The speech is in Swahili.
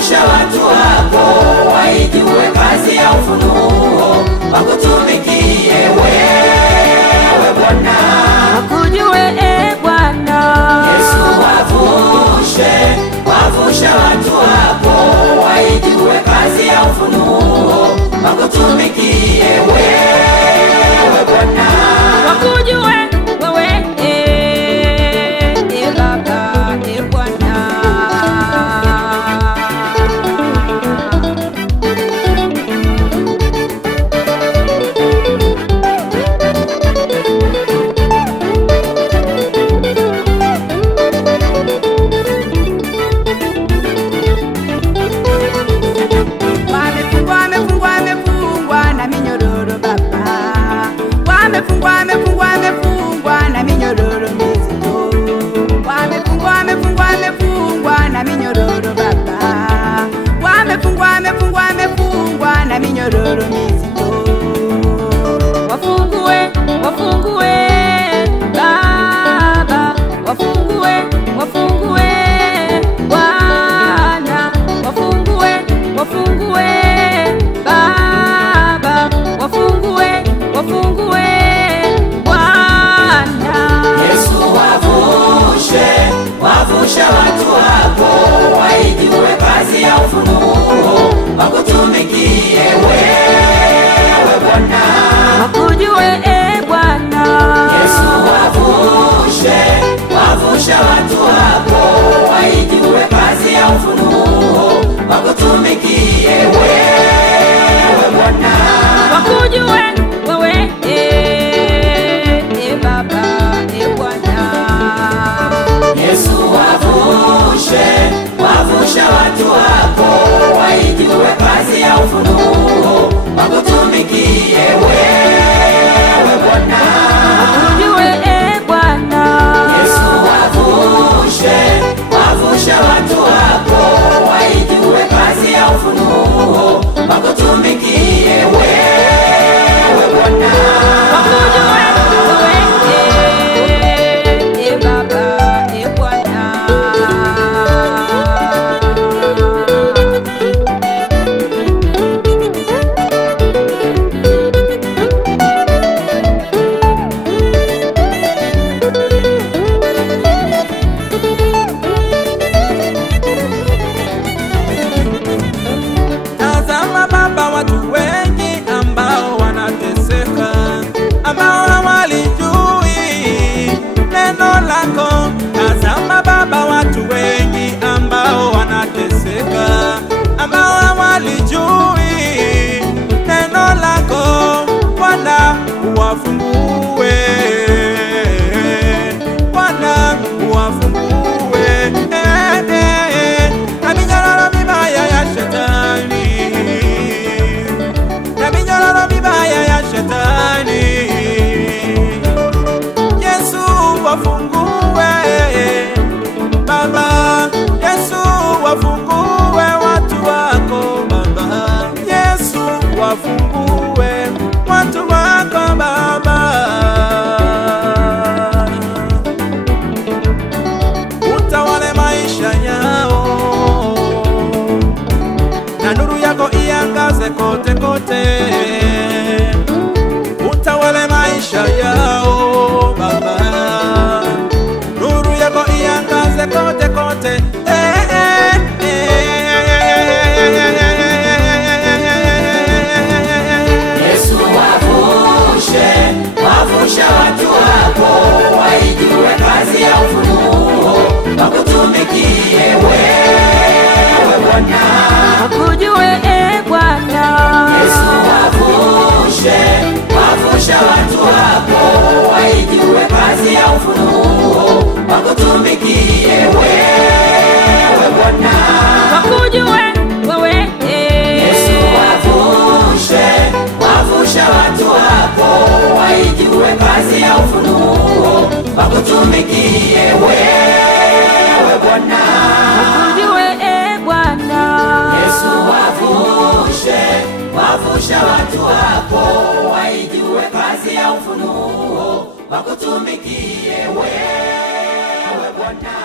wavusha watu wako waijue kazi ya ufunuo, wakutumikie wewe Bwana, wakujue Bwana. Yesu wavusha watu wako waijue kazi ya ufunuo, wakutumikie wewe Bwana, wakujue wewe Baba Bwana. Wamefungwa na minyororo Baba, wamefungwa na minyororo mizito, wamefungwa na minyororo Baba, wamefungwa na minyororo mizito. Wafungue Baba, wafungue Bwana, wafungue Baba, wafungue Bwana. Yesu wavusha watu wako waijue kazi ya ufunuo, wakutumikie wewe Bwana, wakujue Bwana. Yesu wavusha watu wako waijue kazi ya ufunuo, wakutumikie wewe Bwana, wakujue wewe Baba Bwana. Yesu wavusha watu wako waijue kazi ya ufunuo, wakutumikie wewe Bwana, wakujue Bwana. Yesu wavusha watu wako waijue kazi ya ufunuo, wakutumikie wewe Bwana, wakujue wewe Baba Bwana. Tazama Baba, watu wengi ambao wanateseka, ambao hawalijui neno lako. Tazama Baba, watu wengi ambao wanateseka, ambao hawalijui neno lako. Bwana uwafungue, Bwana uwafungue na minyororo mibaya ya shetani, na minyororo mibaya ya shetani. Yesu wafungue Baba, Yesu wafungue watu wako Baba, Yesu wafungue watu wako Baba. Utawale maisha yao na nuru yako iangaze kote kote. Utawale maisha yao Baba, nuru yako iangaze kote kote. Yesu wavusha watu wako waijue kazi ya ufunuo, wakutumikie wewe Bwana, wakujue Bwana. Yesu wavusha watu wako waijue kazi ya ufunuo, wakutumikie wewe Bwana, wakujue wewe Yesu wavusha watu wako waijue kazi ya ufunuo, wakutumikie wewe Bwana, wakujue Bwana. Yesu wavusha watu wako waijue kazi ya ufunuo, wakutumikie wewe Bwana.